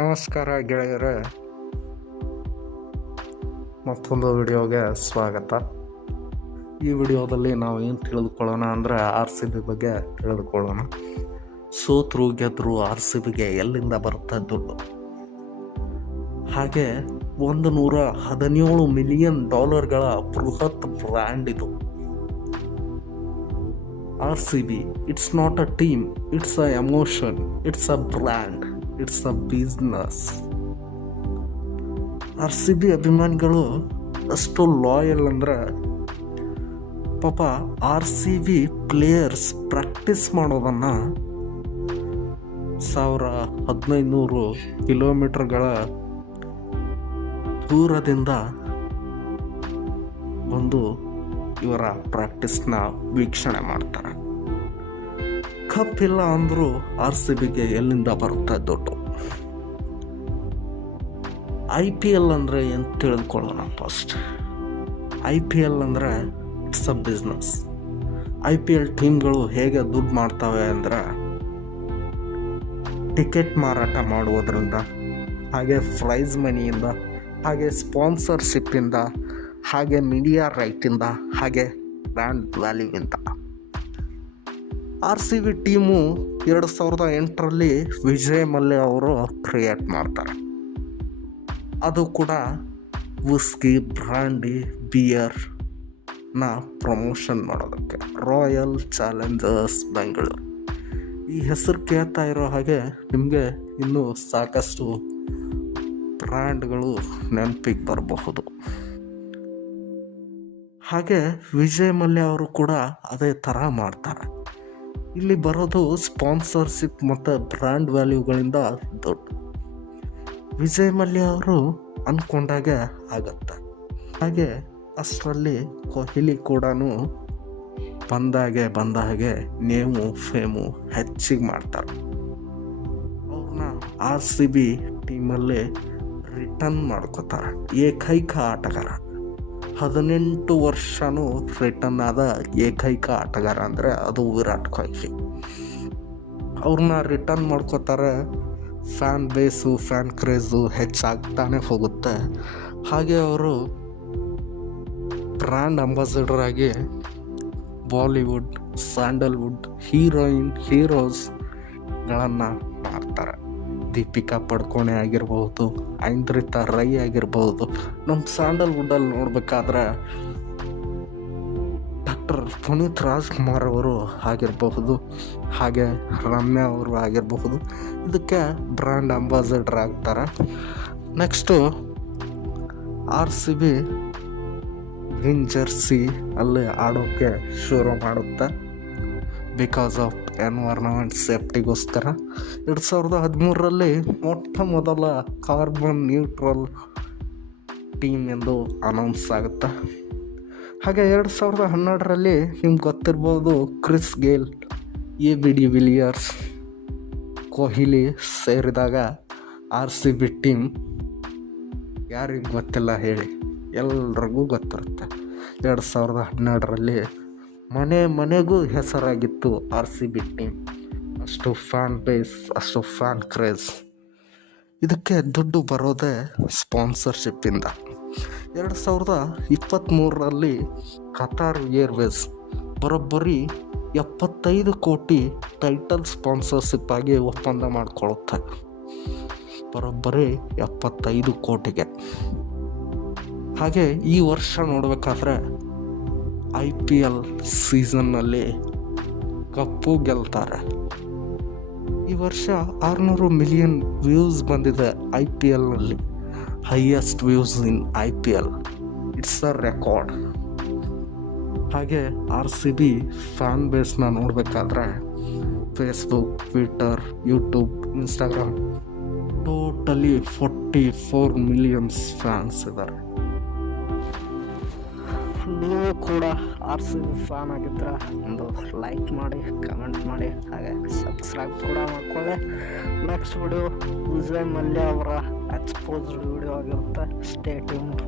ನಮಸ್ಕಾರ ಗೆಳೆಯರೇ. ಮತ್ತೊಂದು ವಿಡಿಯೋಗೆ ಸ್ವಾಗತ. ಈ ವಿಡಿಯೋದಲ್ಲಿ ನಾವು ಏನು ತಿಳಿದುಕೊಳ್ಳೋಣ ಅಂದರೆ ಆರ್ ಸಿ ಬಿ ಬಗ್ಗೆ ತಿಳಿದುಕೊಳ್ಳೋಣ. ಸೋತರು, ಗೆದ್ರು ಆರ್ ಸಿ ಬಿಗೆ ಎಲ್ಲಿಂದ ಬರುತ್ತೆ ದುಡ್ಡು? ಹಾಗೆ ಒಂದು ನೂರ ಹದಿನೇಳು ಮಿಲಿಯನ್ ಡಾಲರ್ಗಳ ಬೃಹತ್ ಬ್ರ್ಯಾಂಡ್ ಇದು. R C B, it's not a team, it's a emotion, it's a brand. It's a business R C B ಅಭಿಮಾನಿಗಳು ಅಷ್ಟು ಲಾಯಲ್ ಅಂದ್ರೆ, ಪಾಪ R C B players practice ಮಾಡೋದನ್ನು ಸಾವಿರ ಹದಿನೈದುನೂರು ಕಿಲೋಮೀಟರ್ಗಳ ದೂರದಿಂದ ಬಂದು ಇವರ ಪ್ರಾಕ್ಟೀಸ್ನ ವೀಕ್ಷಣೆ ಮಾಡ್ತಾರೆ. ಕಪ್ ಇಲ್ಲ ಅಂದರೂ ಆರ್ ಸಿ ಬಿಗೆ ಎಲ್ಲಿಂದ ಬರುತ್ತೆ ದುಡ್ಡು? ಐ ಪಿ ಎಲ್ ಅಂದರೆ ಏನು ತಿಳಿದುಕೊಳ್ಳೋಣ ಫಸ್ಟ್ ಐ ಪಿ ಎಲ್ ಅಂದರೆ it's a business I P L ಟೀಮ್ಗಳು ಹೇಗೆ ದುಡ್ಡು ಮಾಡ್ತವೆ ಅಂದರೆ ಟಿಕೆಟ್ ಮಾರಾಟ ಮಾಡುವುದರಿಂದ, ಹಾಗೆ ಪ್ರೈಸ್ ಮನಿಯಿಂದ ಹಾಗೆ ಸ್ಪಾನ್ಸರ್ಶಿಪ್ಪಿಂದ ಹಾಗೆ ಮೀಡಿಯಾ ರೈಟಿಂದ ಹಾಗೆ ಬ್ರ್ಯಾಂಡ್ ವ್ಯಾಲ್ಯೂವಿಂದ ಆರ್ ಸಿ ಬಿ ಟೀಮು ಎರಡು ಸಾವಿರದ ಎಂಟರಲ್ಲಿ ವಿಜಯ್ ಮಲ್ಯ ಅವರು ಕ್ರಿಯೇಟ್ ಮಾಡ್ತಾರೆ. ಅದು ಕೂಡ ವಿಸ್ಕಿ ಬ್ರ್ಯಾಂಡಿ ಬಿಯರ್ನ ಪ್ರಮೋಷನ್ ಮಾಡೋದಕ್ಕೆ. ರಾಯಲ್ ಚಾಲೆಂಜರ್ಸ್ ಬೆಂಗಳೂರು ಈ ಹೆಸರು ಕೇಳ್ತಾ ಇರೋ ಹಾಗೆ ನಿಮಗೆ ಇನ್ನೂ ಸಾಕಷ್ಟು ಬ್ರ್ಯಾಂಡ್ಗಳು ನೆನಪಿಗೆ ಬರಬಹುದು. ಹಾಗೆ ವಿಜಯ್ ಮಲ್ಯ ಅವರು ಕೂಡ ಅದೇ ಥರ ಮಾಡ್ತಾರೆ. ಇಲ್ಲಿ ಬರೋದು ಸ್ಪಾನ್ಸರ್ಶಿಪ್ ಮತ್ತು ಬ್ರ್ಯಾಂಡ್ ವ್ಯಾಲ್ಯೂಗಳಿಂದ ದೊಡ್ಡ. ವಿಜಯ್ ಮಲ್ಯ ಅವರು ಅಂದ್ಕೊಂಡಾಗೆ ಆಗತ್ತೆ. ಹಾಗೆ ಅಷ್ಟರಲ್ಲಿ ಕೊಹ್ಲಿ ಕೂಡ ಬಂದಾಗೆ ಬಂದ ಹಾಗೆ ನೇಮು, ಫೇಮು ಹೆಚ್ಚಿಗೆ ಮಾಡ್ತಾರೆ. ಅವ್ರನ್ನ ಆರ್ ಸಿ ಬಿ ಟೀಮಲ್ಲಿ ರಿಟರ್ನ್ ಮಾಡ್ಕೋತಾರೆ. ಏಕೈಕ ಆಟಗಾರ. ಹದಿನೆಂಟು ವರ್ಷನೂ ರಿಟರ್ನ್ ಆದ ಏಕೈಕ ಆಟಗಾರ ಅಂದರೆ ಅದು ವಿರಾಟ್ ಕೊಹ್ಲಿ. ಅವ್ರನ್ನ ರಿಟರ್ನ್ ಮಾಡ್ಕೋತಾರೆ. ಫ್ಯಾನ್ ಬೇಸು ಫ್ಯಾನ್ ಕ್ರೇಜು ಹೆಚ್ಚಾಗ್ತಾನೆ ಹೋಗುತ್ತೆ. ಹಾಗೆ ಅವರು ಬ್ರ್ಯಾಂಡ್ ಅಂಬಾಸಿಡರ್ ಆಗಿ ಬಾಲಿವುಡ್ ಸ್ಯಾಂಡಲ್ವುಡ್ ಹೀರೋಯಿನ್ ಹೀರೋಸ್ಗಳನ್ನು ಮಾಡ್ತಾರೆ. ದೀಪಿಕಾ ಪಡ್ಕೋಣೆ ಆಗಿರ್ಬೋದು ಐಂದ್ರಿತಾ ರೈ ಆಗಿರ್ಬೋದು ನಮ್ಮ ಸ್ಯಾಂಡಲ್ವುಡ್ಡಲ್ಲಿ ನೋಡ್ಬೇಕಾದ್ರೆ ಡಾಕ್ಟರ್ ಪುನೀತ್ ರಾಜ್ಕುಮಾರ್ ಅವರು ಆಗಿರಬಹುದು ಹಾಗೆ ರಮ್ಯಾ ಅವರು ಆಗಿರಬಹುದು ಇದಕ್ಕೆ ಬ್ರ್ಯಾಂಡ್ ಅಂಬಾಸಿಡರ್ ಆಗ್ತಾರೆ. Next R C B green jersey ಅಲ್ಲಿ ಆಡೋಕ್ಕೆ ಶುರು ಮಾಡುತ್ತೆ. ಬಿಕಾಸ್ ಆಫ್ ಎನ್ವೈರ್ನಮೆಂಟ್ ಸೇಫ್ಟಿಗೋಸ್ಕರ ಎರಡು ಸಾವಿರದ ಹದಿಮೂರರಲ್ಲಿ ಮೊಟ್ಟ ಮೊದಲ ಕಾರ್ಬನ್ ನ್ಯೂಟ್ರಲ್ ಟೀಮ್ ಎಂದು ಅನೌನ್ಸ್ ಆಗುತ್ತೆ. ಹಾಗೆ ಎರಡು ಸಾವಿರದ ಹನ್ನೆರಡರಲ್ಲಿ ನಿಮ್ಗೆ ಗೊತ್ತಿರ್ಬೋದು Chris Gayle A B de Villiers Kohli ಸೇರಿದಾಗ ಆರ್ ಸಿ ಬಿ ಟೀಮ್ ಯಾರಿಗೆ ಗೊತ್ತಿಲ್ಲ ಹೇಳಿ, ಎಲ್ರಿಗೂ ಗೊತ್ತಿರುತ್ತೆ. ಎರಡು ಸಾವಿರದ ಹನ್ನೆರಡರಲ್ಲಿ ಮನೆ ಮನೆಗೂ ಹೆಸರಾಗಿತ್ತು ಆರ್ ಸಿ ಬಿ ಟೀಮ್ ಅಷ್ಟು ಫ್ಯಾನ್ ಬೇಸ್ ಅಷ್ಟು ಫ್ಯಾನ್ ಕ್ರೇಜ್ ಇದಕ್ಕೆ ದುಡ್ಡು ಬರೋದೇ ಸ್ಪಾನ್ಸರ್ಶಿಪ್ಪಿಂದ ಎರಡು ಸಾವಿರದ ಇಪ್ಪತ್ತ್ಮೂರರಲ್ಲಿ ಕತಾರ್ ಏರ್ವೇಸ್ ಬರೋಬ್ಬರಿ ಎಪ್ಪತ್ತೈದು ಕೋಟಿ ಟೈಟಲ್ ಸ್ಪಾನ್ಸರ್ಶಿಪ್ ಆಗಿ ಒಪ್ಪಂದ ಮಾಡಿಕೊಳ್ಳುತ್ತೆ. ಬರೋಬ್ಬರಿ ಎಪ್ಪತ್ತೈದು ಕೋಟಿಗೆ. ಹಾಗೆ ಈ ವರ್ಷ ನೋಡಬೇಕಾದ್ರೆ ಐ ಪಿ ಎಲ್ ಸೀಸನ್ನಲ್ಲಿ ಕಪ್ಪು ಗೆಲ್ತಾರೆ. ಈ ವರ್ಷ ಆರುನೂರು ಮಿಲಿಯನ್ ವ್ಯೂಸ್ ಬಂದಿದೆ I P ಎಲ್ನಲ್ಲಿ. Highest views in I P L. It's a record. ಹಾಗೆ ಆರ್ ಸಿ ಬಿ ಫ್ಯಾನ್ ಬೇಸ್ನ ನೋಡಬೇಕಾದ್ರೆ Facebook, Twitter, YouTube, Instagram totally forty four millions fans ಇದ್ದಾರೆ. ನೀವು ಕೂಡ ಆರ್ ಸಿ ಫ್ಯಾನ್ ಆಗಿದ್ದರೆ ಒಂದು ಲೈಕ್ ಮಾಡಿ ಕಮೆಂಟ್ ಮಾಡಿ, ಹಾಗೆ ಸಬ್ಸ್ಕ್ರೈಬ್ ಕೂಡ ಮಾಡ್ಕೊಳ್ಳಿ. ನೆಕ್ಸ್ಟ್ ವಿಡಿಯೋ ವಿಜಯ್ ಮಲ್ಯ ಅವರ ಎಕ್ಸ್ಪೋಸ್ಡ್ ವಿಡಿಯೋ ಆಗಿರುತ್ತೆ. Stay tuned